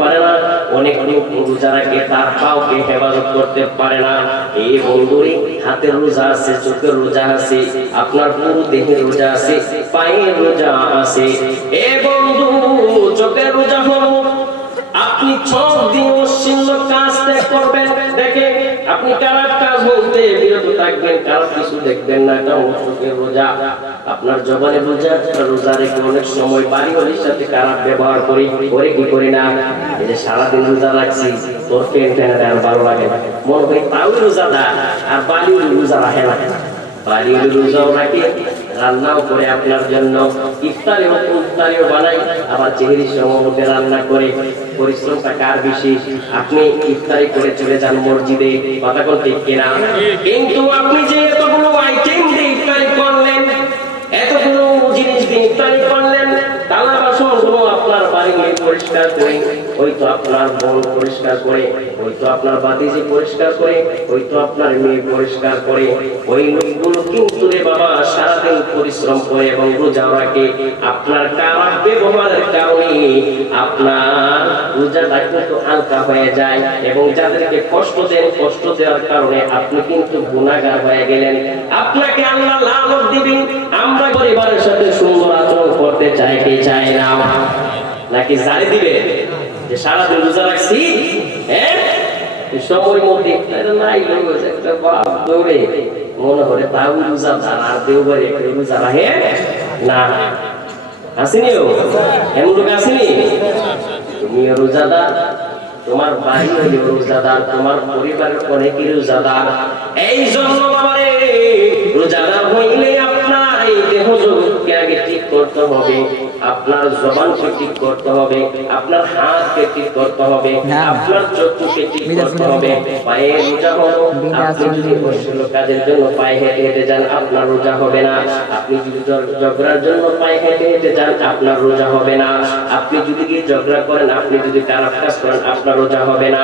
পারে না, অনেক লোক রোজা রাখে তার পাওকে হেফাজত করতে পারে না। এই বন্ধুরে হাতের রোজা আছে, চোখের রোজা আছে, আপনার পুরো দেহের রোজা আছে, পায়ের রোজা আছে। এ বন্ধু, চোখের রোজা হলো আপনি চোখ দিয়ে অশ্লীল কাজ ত্যাগ করবেন। দেখে আপনি খারাপ কাজ বলতে বিরত থাকবেন, খারাপ কিছু দেখবেন না, এটা চোখের রোজা। আপনার জবানে রোজা, রোজা রেখে অনেক সময় বাড়ি বাড়ির সাথে খারাপ ব্যবহার করি, করে কি করি না? এই যে সারাদিন রোজা রাখছি, তোর ফ্যান ফ্যানে আর ভালো লাগে না, মনে করি তাও রোজাদার, আর বাড়িও রোজা রাখে না। বাড়ির রোজাও রাখে, রান্নাও করে আপনার জন্য, ইফতারিও বানাই, আবার চেহারির সময় রান্না করে। পরিশ্রমটা কার বেশি? আপনি ইফতারি করে চলে যান মসজিদে, কথা কোন ঠিক কিনা? কিন্তু আপনি যে এতগুলো আইটেম দিয়ে ইফতারি করলেন, এতগুলো জিনিস দিয়ে ইফতারি করলেন, তালা বাসনগুলো আপনার বাড়ি পরিষ্কার করে, হয়তো আপনার বোন পরিষ্কার করে, হয়তো আপনার বাতিজি পরিষ্কার করে, হয়তো আপনার মেয়ে পরিষ্কার করে, ওই লোকগুলো কিন্তু রে বাবা সারাদিন পরিশ্রম করে এবং রোজা রাখে। আপনার খারাপ ব্যবহারের কারণে আপনার রোজাটা কিন্তু হালকা হয়ে যায়, এবং যাদেরকে কষ্ট দেন, কষ্ট দেওয়ার কারণে আপনি কিন্তু গুনাহগার হয়ে গেলেন। আপনাকে আল্লাহ লানত দিবেন। আমরা পরিবারের সাথে সুন্দর আচরণ করতে চাই কি চাই না? নাকি জারি দিবে যে সারাদিন রোজা রাখছি, হ্যাঁ সময় মধ্যে নাই একটা বাপ দৌড়ে মনে করে তাও রোজা তারা আর দেওবারে রোজা রাখে না? আসেনি এমন লোক আসেনি? তুমি রোজাদার, তোমার বাড়ি হইলে রোজাদার, তোমার পরিবারের অনেকেই রোজাদার। এই জন্য বাবারে রোজাদার হইলে আপনার এই দেহ জগৎকে আগে ঠিক করতে হবে, আপনার জবানকে ঠিক করতে হবে, আপনার হাতকে ঠিক করতে হবে, আপনার চোখকে ঠিক করতে হবে। পায়ে রোজা হলো, আপনি যদি অশ্লীল কাজের জন্য পায়ে হেঁটে হেঁটে যান, আপনার রোজা হবে না। আপনি যদি ঝগড়ার জন্য পায়ে হেঁটে হেঁটে যান, আপনার রোজা হবে না। আপনি যদি কি ঝগড়া করেন, আপনি যদি খারাপ কাজ করেন, আপনার রোজা হবে না।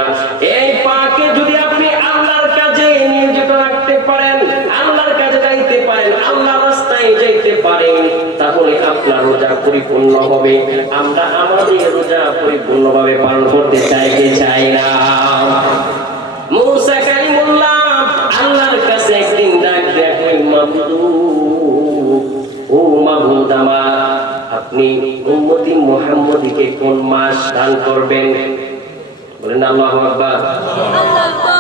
এই পাকে যদি আপনি আল্লাহর কাজে নিয়োজিত রাখতে পারেন, আল্লাহর কাজে যাইতে পারেন, আল্লাহর রাস্তায় যাইতে পারেন, তাহলে আপনার রোজা পরিপূর্ণ হবে। আমরা আমাদের রোজা পরিপূর্ণভাবে পালন করতে চাই কি চাই না? মুসা কালিমুল্লাহ আল্লাহর কাছে একদিন ডাক দেয়, ওই মাবুদ, ও মাবুদ আমার, আপনি উম্মতি মুহাম্মদীকে কোন মাস দান করবেন? বলেন আল্লাহু আকবার।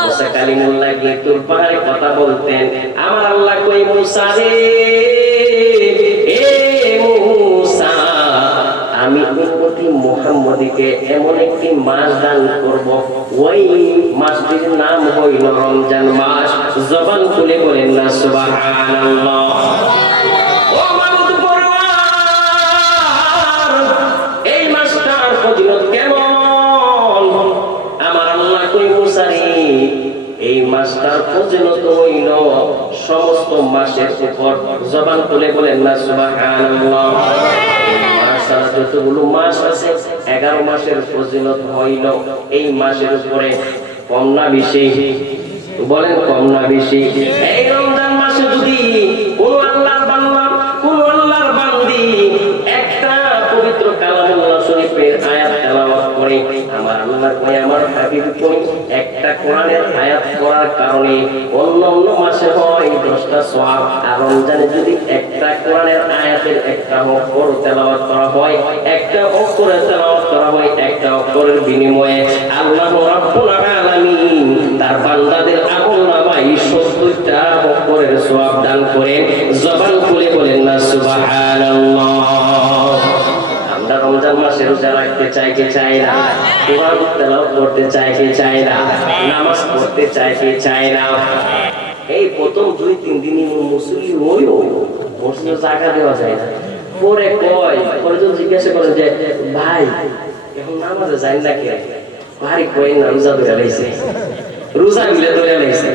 মুসা কালিমুল্লাহ গিয়ে তোর পাহাড়ে কথা বলতেন। আমার আল্লাহ কই, মুসা রে, এ মুসা, আমি উম্মতি মুহাম্মদীকে এমন একটি মাস দান করব, ওই মাসটির নাম হইল রমজান মাস। জবান খুলে বলেন না সুবহানাল্লাহ। ও মাবুদ পরওয়ার, এই মাসটার ফজিলত কেমন? আমার আল্লাহ কই, মুসা রে, এই মাসটার ফজিলত হইল সমস্ত মাসের উপর। জবান খুলে বলেন না সুবহানাল্লাহ। যতগুলো মাস আছে 11 মাসের ফজিলত হইল এই মাসের উপরে। কম না বেশি? বলেন কম না বেশি? এই রমজান মাসে যদি কোন আল্লাহর বান্দা, কোন আল্লাহর বান্দি একটা পবিত্র কালামুল্লাহ শরীফের আয়াত তেলাওয়াত করে, আমার আল্লাহ কয়, আমার হাবিব কই, একটা কোরআনের আয়াত পড়ার কারণে অন্য অন্য মাসে হয় 10টা সওয়াব, আর রমজানে যদি একটা কোরআনের আয়াতের একটা অক্ষর তেলাওয়াত করা হয়, একটা অক্ষরের তেলাওয়াত করা হয়, একটা অক্ষরের বিনিময়ে আল্লাহ রাব্বুল আলামিন তার বান্দাদের আমলনামায় 70টা অক্ষরের সওয়াব দান করেন। জবান খুলে বলেন না সুবহানাল্লাহ। আমরা রমজান মাসে রোজা রাখতে চাই কি চাই না? কোরআন তেলাওয়াত করতে চাই কি চাই না? নামাজ পড়তে চাই কি চাই না? এই প্রথম 2-3 দিনই মুসলিম হইও মসজিদে জায়গা দেওয়া যায় না। পরে কয়, পরে তো জিজ্ঞাসা করে যে ভাই এখন নামাজে যাই না কে? ভাই কই না, রোজা ধরে লাইছে, রোজা মিলে ধরে লাইছে।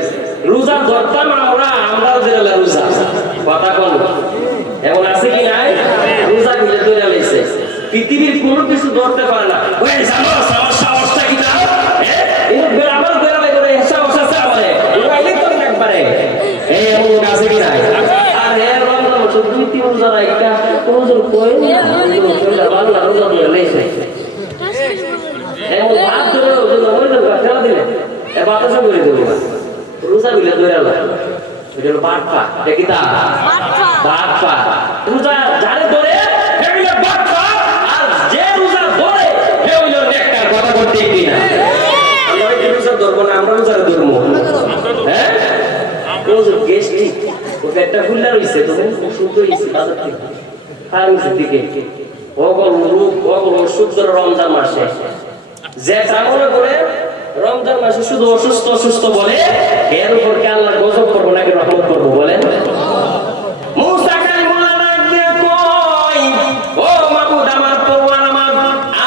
রোজা ধরতাম আমরা ধরে রোজা, কথা কোন এমন আছে কি নাই? রোজা মিলে ধরে লাইছে। পৃথিবীর কোনো কিছু ধরতে পারে না। ওই জানো সাহসটা কি না? এই বেরাবার বেরাবে করে সাহস আছে আমারে, ওরাইলে তো একবারে এই এমন আছে কি নাই? আর এর রমজান 2-3 রোজা রাখা কোনজন কই না, কোনজন ভালো রোজা ধরে লাইছে। এমন ভাত ধরে মনে দেবো খেলা দিলে এ বাতাসও করে দেবো রোজা বিলে ধরে আলো এটা হলো বাটপা দেখি তা বাটপা রোজা যারে ধরে হে হইলো বাটপা আর যে রোজা ধরে হে হইলো নেককার কথা বলতে কি না আমরা কি রোজা ধরবো না আমরা রোজা ধরবো হ্যাঁ রোজ গেস্টি ও পেটটা ফুললা রইছে তুমি শুদ্ধ হইছে বাজার থেকে ফার্মেসি থেকে ওগল রূপ ওগল শুদ্ধ রমজান মাসে যে মনে করে রমজান মাসে শুধু অসুস্থ অসুস্থ বলে এর উপর কি আল্লাহ গজব করবো নাকি রহমত করবো বলেন মুসা কালিমুল্লাহ ডাক দিয়ে কই ও মাবুদ আমার পরওয়ার আমার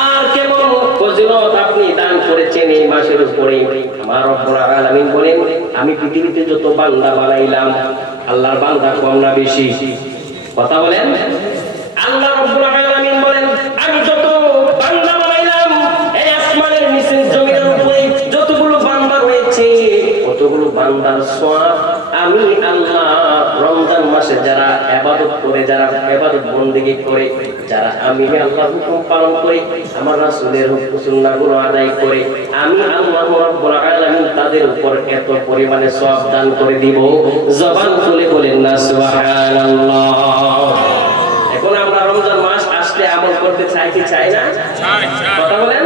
আর কেমন ফজিলত আপনি দান করেছেন এই মাসের উপরে আমার রব্বুল আলামিন বলেন আমি পৃথিবীতে যত বান্দা বানাইলাম আল্লাহর বান্দা কম না বেশি কথা বলেন আল্লাহ রব্বুল আলামিন বলেন আমি যত বান্দা বানাইলাম এই আসমানের নিচে জমিনের উপরে যতগুলো বান্দা রয়েছে কতগুলো বান্দার সওয়াব আমি আল্লাহ রমজান মাসে যারা ইবাদত করে যারা ইবাদত বندگی করে যারা আমি আল্লাহর হুকুম পালন করে আমার রাসূলের হুকুম সুন্নাহগুলো আদায় করে আমি আল্লাহ রব্বুল আলামিন তাদের উপর এত পরিমাণে সওয়াব দান করে দিব জবান খুলে বলেন না সুবহানাল্লাহ এখন আমরা রমজান মাস আসলে আমল করতে চাই কি চাই না কথা বলেন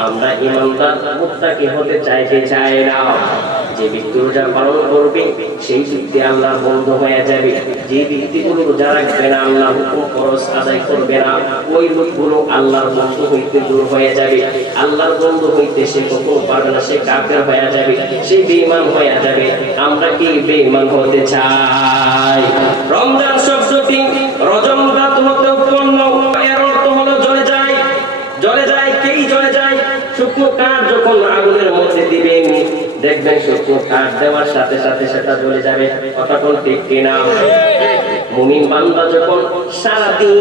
আমরা ইমানদার মুত্তাকি হতে চাই কি চাই না যে ব্যক্তি রোজা পালন করবে সেই ব্যক্তি আল্লাহর বন্ধু হয়ে যাবে যে ব্যক্তিগুলো রোজা রাখবে না আল্লাহর হুকুম ফরজ আদায় করবে না ওই লোকগুলো আল্লাহর বন্ধু হইতে দূর হয়ে যাবে আল্লাহর বন্ধু হইতে সে কখনো পারবে না সে কাফের হয়ে যাবে সে বেঈমান হয়ে যাবে আমরা কি বেঈমান হতে চাই রমজান শব্দটি রজম রাত হতে উৎপন্ন এর অর্থ হলো জ্বলে যায় কেই জ্বলে যায় শুকনো কাঠ যখন আগুনের মধ্যে দিবেন দেখবেন শুকনো কাঠ দেওয়ার সাথে সাথে সেটা জ্বলে যাবে কতক্ষণ ঠিক কিনা মুমিন বান্দা যখন সারাদিন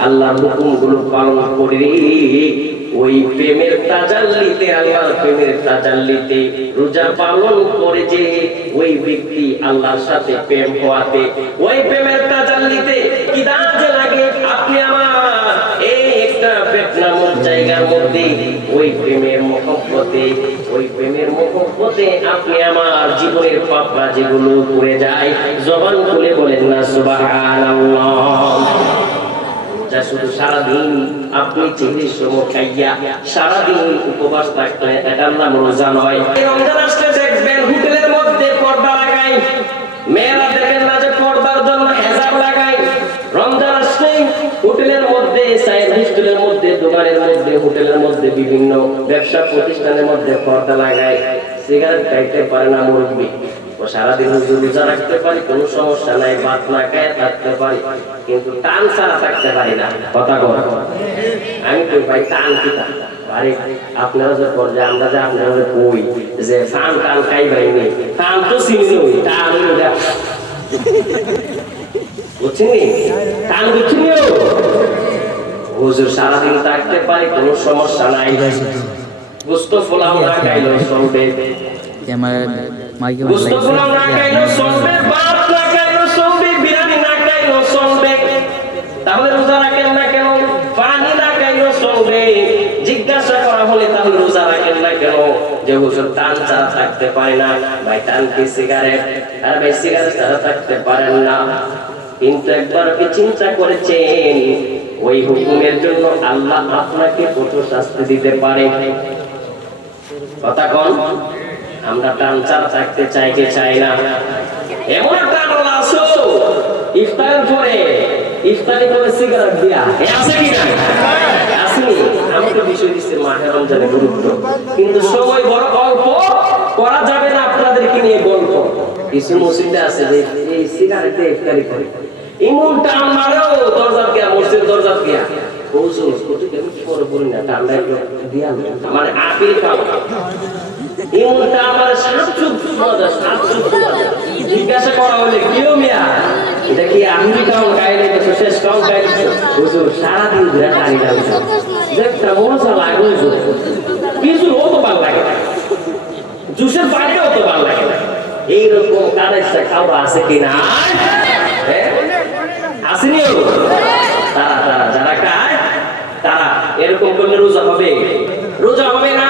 আল্লাহর হুকুমগুলো পালন করে ওই প্রেমের তাজাল্লিতে আল্লাহর প্রেমের তাজাল্লিতে রোজা পালন করে যে ওই ব্যক্তি আল্লাহর সাথে প্রেম হওয়াতে ওই প্রেমের তাজাল্লিতে কি দাঁত লাগে আপনি আমার এই একটা পেটনামক জায়গার মধ্যে ওই প্রেমের মহব্বতে আপনি আমার জীবনের পাপা যেগুলো করে যায় জবান খুলে বলেন না সুবহানাল্লাহ যা শুধু সারাদিন আপনি চিংড়ির সময় খাইয়া সারাদিন উপবাস থাকতে এটার নাম রোজা নয় রমজান আসলে দেখবেন হোটেলের মধ্যে পর্দা লাগাই মেয়েরা দেখেন না যে পর্দার জন্য হেজাব লাগাই রমজান আসলে হোটেলের মধ্যে চায়ের হোটেলের মধ্যে দোকানের মধ্যে হোটেলের মধ্যে বিভিন্ন ব্যবসা প্রতিষ্ঠানের মধ্যে পর্দা লাগায় সিগারেট খাইতে পারে না মুরব্বি ও সারাদিন রোজা রাখতে পারি কোনো সমস্যা নাই ভাত না খেয়ে থাকতে পারি কিন্তু টান ছাড়া থাকতে পারি না কথা বল আমি কই ভাই টান কি আরে আপনারা যে পর্যায়ে আমরা যে আপনারা কই যে টান খাই ভাই নেই টান তো চিনি নই টান বুঝছেন টান বুঝছেন হুজুর সারাদিন থাকতে পারি কোনো সমস্যা নাই গোস্ত পোলাও না খাইলেও চলবে গোস্ত পোলাও না খাইলেও চলবে ভাত না খাইলেও চলবে বিরিয়ানি না খাইলেও চলবে তাহলে রোজা রাখেন না কেন পানি না খাইলেও চলবে জিজ্ঞাসা করা হলে তাহলে রোজা রাখেন না কেন যে হুজুর টান ছাড়া থাকতে পারে না ভাই টান কি সিগারেট আর ভাই সিগারেট ছাড়া থাকতে পারেন না কিন্তু একবার কি চিন্তা করেছেন ওই হুকুমের জন্য আল্লাহ আপনাকে কত শাস্তি দিতে পারে কথা কোন আমরা টান ছাড়া থাকতে চাই কি চাই না এমন একটা আল্লাহ আছে ইফতারের পরে ইফতারি করে সিগারেট দিয়া আছে কি না আসেনি আমাকে বিষয় দিচ্ছে মাহে রমজানের গুরুত্ব কিন্তু সময় বড় অল্প করা যাবে না আপনাদেরকে নিয়ে গল্প কিছু মসজিদে আছে যে এই সিগারেট দিয়ে ইফতারি করে ইমন টান মারেও দরজা গিয়া মসজিদ দরজা গিয়া হুজুর কত কেমন পরে পড়ি না টানটা দিয়া মানে আপিল খাও ইমনটা আমার সাতচুপ মজা সাতচুপ জিজ্ঞাসা করা হলে কিও মিয়া এটা কি আমিরি কাউন গাইলে কিছু শেষ কাউন গাইলে হুজুর সারাদিন ধরে টানি লাগছে একটা মজা লাগলো কিছু তো ভালো লাগে জুসের পানিও তো ভালো লাগে এইরকম কারেক্ট খাওয়া আছে কিনা আসেনি তারা যারা খায় তারা এরকম করলে রোজা হবে? রোজা হবে না।